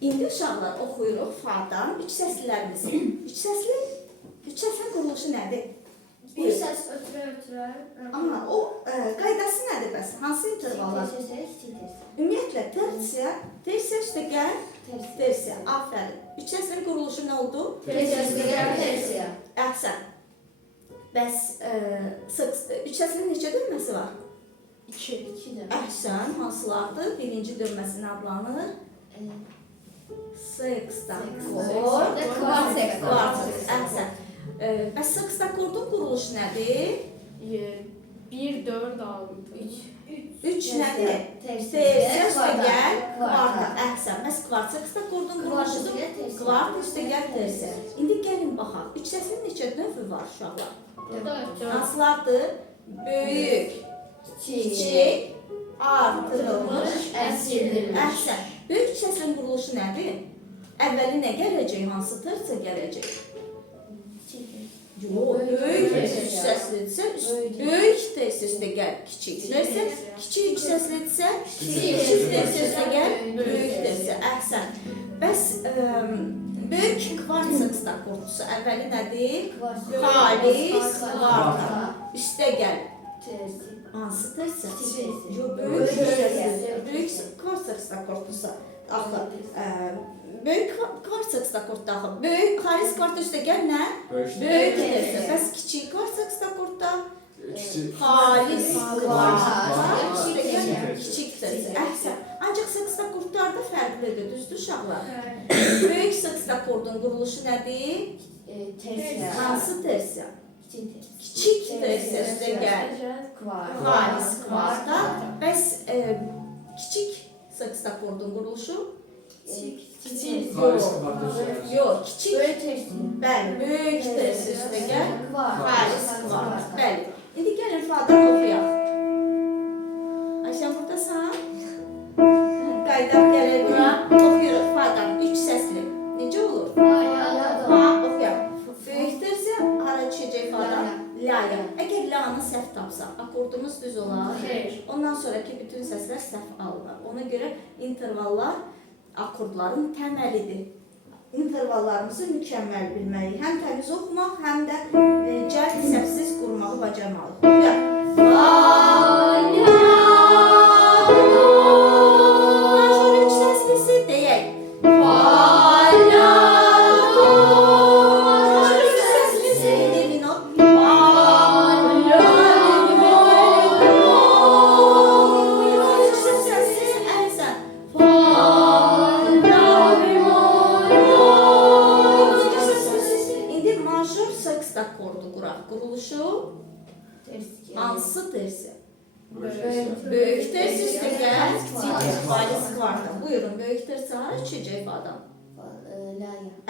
İndi uşaqlar oxuyuruq fadan üç səslilərimizi. Üç səslin quruluşu nədir? Bir səs ötürə. Amma o qaydası nədir bəs? Hansı intervallar? Ümumiyyətlə tersiya üstə gəl, tersiya. Afərin. Üç səslin quruluşu nə oldu? Tersiya. Əhsən. Bəs üç səslin neçə dönməsi var? 2. Əhsən. Hansılardır? Birinci dönməsi nə adlanır? Sextakord. Kvart Kvart. Əhsən. Bəs sextakordun quruluşu nədir? 1, 4, 6, 3 nədir? Tersiya üstə gəl, kvarta. Əhsən. Bəs kvart sextakordun quruluşudur? Kvart üstə gəl, tersiya. İndi gəlin baxaq. Üç səsin neçə növü var uşaqlar? 4. Hansılardır? Böyük, kiçik, artırılmış, Əsirlilmiş. əhsən. Böyük səsin quruluşu nədir? Əvvəli nə gələcək? Hansı tersiya gələcək? Yox, böyük səslidirsə, böyük tersiya üstə gəl, kiçik tersiya, kiçik səslidirsə, kiçik tersiya üstə gəl, böyük tersiya. Əhsən. Bəs böyük kvart sextakordusu əvvəli nədir? Xalis kvarta. Üstə gəl. Hansı tersiya? Yox, böyük səslidir. Böyük kvart sextakordusu. Axı, böyük kvart sextakordda axı. Böyük xalis kvarta üstə gəl nə? Böyük tersiya. Bəs kiçik kvart sextakordda? Xalis kvarta üstə gəl, kiçik tersiya. Əhsən. Ancaq sextakordlarda fərqlidir, düzdür uşaqlar? Böyük sextakordun quruluşu nədir? Hansı tersiya? Kiçik tersiya üstə gəl. Xalis kvarta. Bəs kiçik sextakordun quruluşu? Yox, kiçik. Bəli, böyük tersiya üstə gəl. Xalis kvarta. Bəli. İndi gəlin fadan oxuyaq. Ayşən buradasan? Qaydam gəlir bura. Oxuyuruq fadan. Üç səsli. Necə olur? Oxuyaq. Böyük tersiya hara düşəcək fadan? Laya. Əgər lanı səhv tapsaq, akordumuz düz olar. Ondan sonraki bütün səslər səhv alınır. Ona görə intervallar akordların təməlidir. İntervallarımızı mükəmməl bilməliyik. Həm təmiz oxumaq, həm də cəld səhvsiz qurmağı bacarmalıyıq. Oxuyaq. Major üç səslisi deyək. Major üç səslisi minor. Üç səslisi əhsən. İndi major sextakordu quraq. Quruluşu hansı tersiya? Böyük tersiya üstə gəl, kiçik xalis kvarta. Buyurun, böyük tersiya hara düşəcək fadan?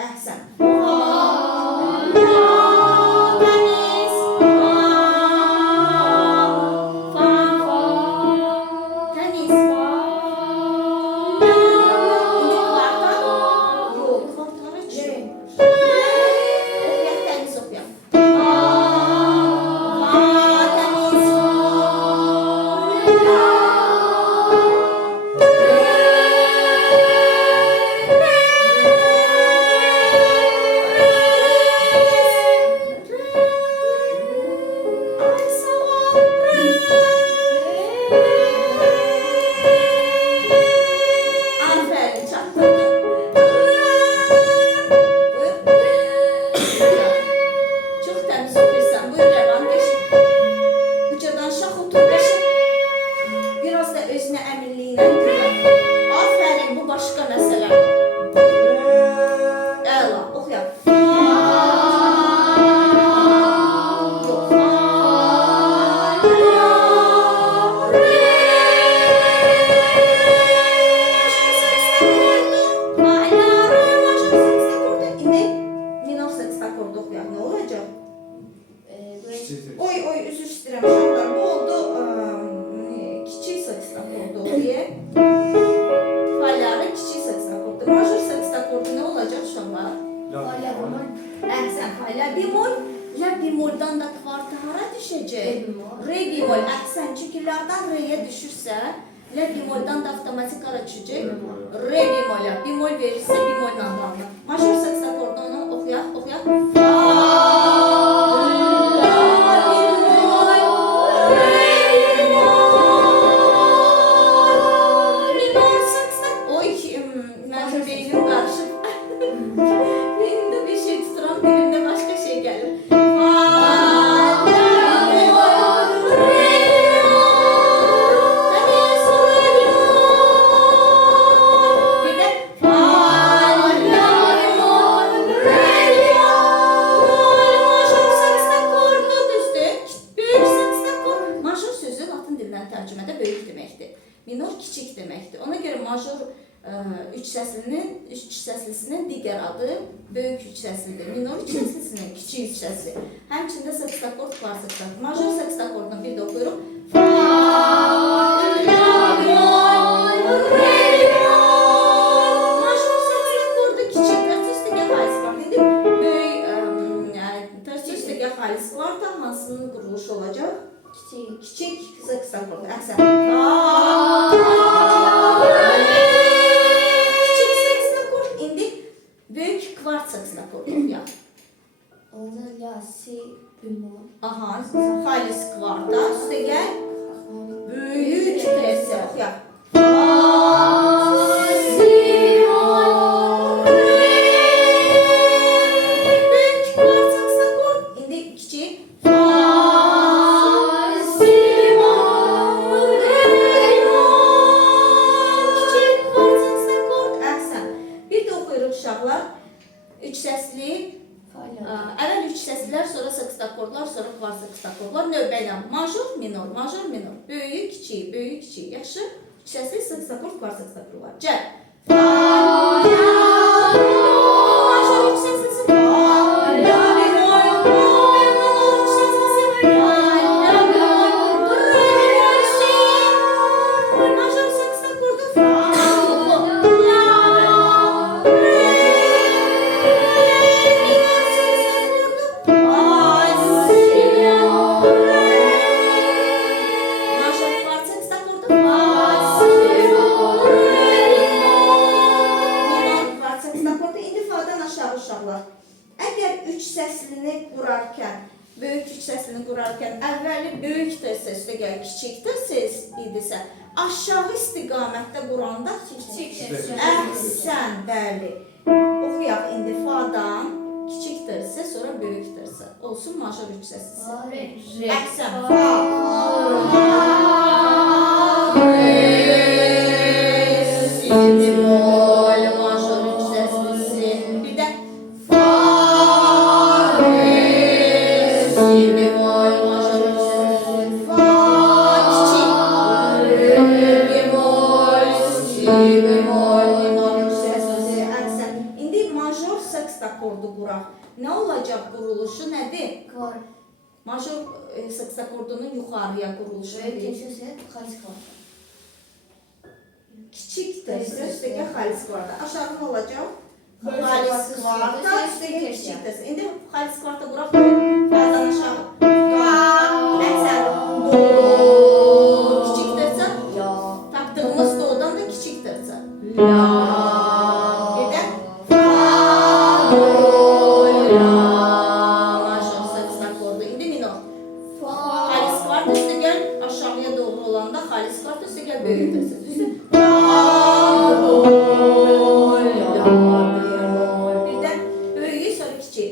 Əhsən. Təmiz. Təmiz. İndi kvarta? Yox, kvarta hara düşür? Oxuyaq, təmiz oxuyaq. Təmiz. Ay sağ ol. Aferin, çatdırdın. Çox təmiz oxuyursan. Buyur Rəvan, beşik. Ucadan şax otur, beşik. Biraz da özünə əminliyinə güvən. Aferin, bu başqa məsələ. Əla, oxuyaq. Yox. İndi minor sextakordu oxuyaq. Nə olacaq? Oy, üzr istəyirəm uşaqlar. Bu oldu kiçik sextakordu oxuyaq. Falları kiçik sextakordu. Major sextakordu nə olacaq uşaqlar? Əhsən, la bemol. La bemoldan da kvarta hara düşəcək? Re bemol. Əhsən, çünki la'dan re'yə düşürsə, la bemoldan da avtomatik hara düşəcək? Re bemolə. Bemol verirsə bemol anlamlı. Major seks akordunu oxuyaq. Beynim qarışıb. Beynimdə bir şey tuturam, dilimdə başqa şey gəlir. Tərcümədə böyük deməkdir. Minor kiçik deməkdir. Ona görə major üç səslisinin digər adı böyük üç səslidir. Minor üç səslisinin kiçik üç səsli. Həmçində seksakord, kvarseksakord. Major seksakordunu bir də oxuyuruq. Fa, la, bemol, re, mi. Major seksakordu kiçik tərsi üstə gəl xalis var. Böyük tərsi üstə gəl xalis var da hansının quruluşu olacaq? Kiçik seksakord. Əksən. Kiçik seksakord. İndi böyük kvart seksakord oxuyaq. Orada la, si, bemol. Aha, xalis kvarta üstə gəl. Böyük tersi oxuyaq. Böyük kvart seksakord. İndi kiçik. Üç səsli, əvvəl üç səslilər, sonra seksakordlar, sonra kvart seksakordlar. Növbə ilə major, minor, böyük, kiçik, yaxşı. Üç səsli seksakord, kvart seksakord var. Gəl. Major üç səslisi. Major seksakordu. Əgər üç səslini böyük üç səslini qurarkən əvvəli böyük səs üstə gəl, kiçik səs idisə, aşağı istiqamətdə quranda kiçik səs. Əhsən, bəli. Oxuyaq indi fadan kiçik səs, sonra böyük səs. Olsun major üç səslisi. Əhsən. Fa, re, si, bemol, major üç səslisi. Bir də akkordu quraq. Nə olacaq quruluşu nədir? Major seksakordunun yuxarıya quruluşu nədir? Kiçik tərsi üstəgə xalis kvarta. Aşağı nə olacaq? Xalis kvarta üstəgə kiçik tərsi. İndi xalis kvarta quraq. Fazdan aşağı. Əksən. Do. Kiçik tərsi. Tapdığımız do'dan da kiçik tərsi. La. Xalis kvarta üstə gəl böyük tərsi. Birdən böyüyü sonra kiçik.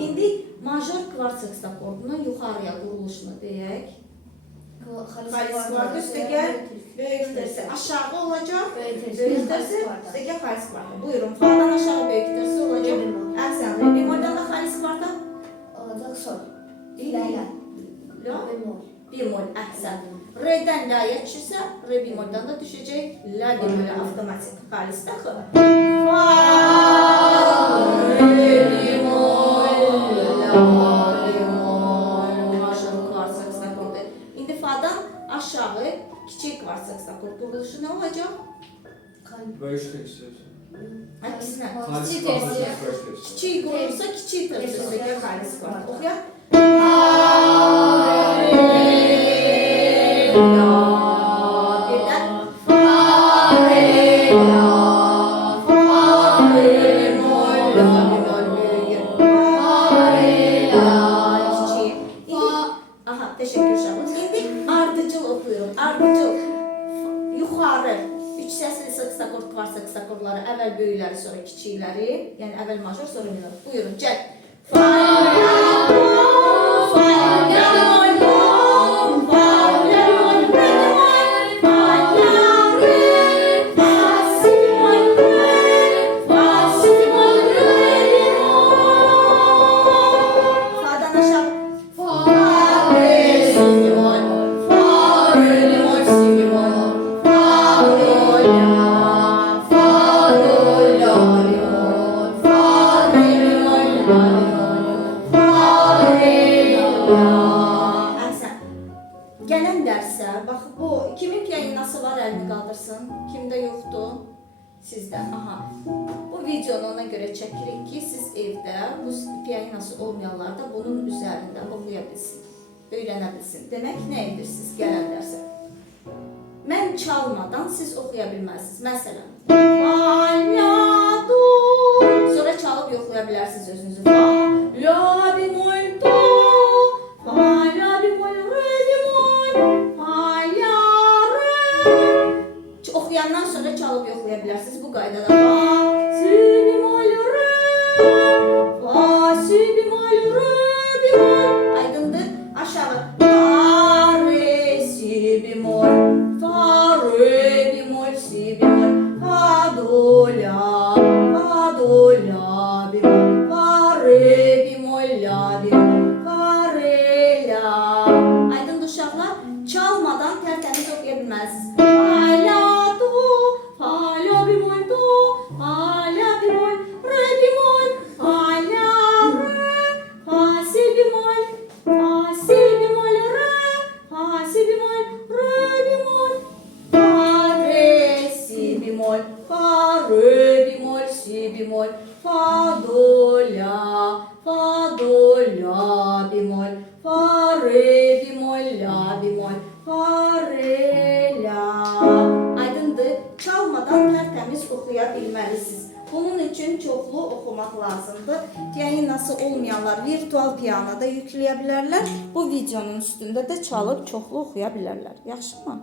İndi major kvart seksakordunun yuxarıya quruluşunu deyək. Xalis kvarta üstə gəl böyük tərsi. Aşağı olacaq. Böyük tərsi üstə gəl xalis kvarta. Buyurun. Fa'dan aşağı böyük tərsi olacaq. Əksən. Re bemoldan da xalis kvarta. Olacaq sol. La. Bemol. Əksən. Re'dən la'ya düşürsə, re bemoldan da düşəcək. La bemolə avtomatik xalis daxı. Fa. Re bemol. La bemol. Major kvart seksakordu. İndi fa'dan aşağı kiçik kvart seksakord quruluşu nə olacaq? Böyük tersi. Əksinə. Kiçik tersi. Kiçik qurulursa kiçik tersi üstə gəl xalis kvart. Oxuyaq. akord, kvarts akordları, əvvəl böyükləri, sonra kiçikləri, yəni əvvəl major, sonra minor. Buyurun, gəl. Fa, la, do, fa, la, do, fa, la, do, re, fa, la, re, fa, si bemol, re, fa, si bemol, re, fa'dan aşağı. Fa, re, si bemol, fa, re, bemol, si bemol, fa, do, la, fa, do, la, bemol, fa, re, bemol, la, bemol, fa, re, la. Əhsən. Gələn dərsə, bax bu kimin pianinası var, əlini qaldırsın. Kimdə yoxdur? Sizdə. Aha. Bu videonu ona görə çəkirik ki, siz evdə bu pianinası olmayanlar da bunun üzərində oxuya bilsin, öyrənə bilsin. Demək, nə edirsiniz gələn dərsə? Mən çalmadan siz oxuya bilməzsiniz. Məsələn, fa, la, do. Sonra çalıb yoxlaya bilərsiniz özünüzü. Fa, la, bemol, do. Fa, la, bemol, re, bemol. Fa, la, re. Oxuyandan sonra çalıb yoxlaya bilərsiniz bu qaydada. Fa, si, bemol, re. Fa, si, bemol, re, bemol. Aydındır? Aşağı. Fa, re, si, bemol. Fa, re, bemol, si, bemol. Fa, do, la. Fa, do, la, bemol. Fa, re, bemol, la, bemol. Fa, re, la. Aydındır uşaqlar? Çalmadan tərtəmiz oxuya bilməzsiniz. Fa, la, do. Fa, la, bemol, do. Fa, la, bemol, re, bemol. Fa, la, re. Fa, si, bemol. Fa, si, bemol, re. Fa, si, bemol, re, bemol. Fa, re, si, bemol. Fa, re, bemol, si, bemol. Fa, do, la. Fa, do, la, bemol. Fa, re, bemol, la, bemol. Fa, re, la. Aydındır? Çalmadan tərtəmiz oxuya bilməlisiniz. Bunun üçün çoxlu oxumaq lazımdır. Pianinası olmayanlar virtual pianoda yükləyə bilərlər. Bu videonun üstündə də çalıb çoxlu oxuya bilərlər. Yaxşımı?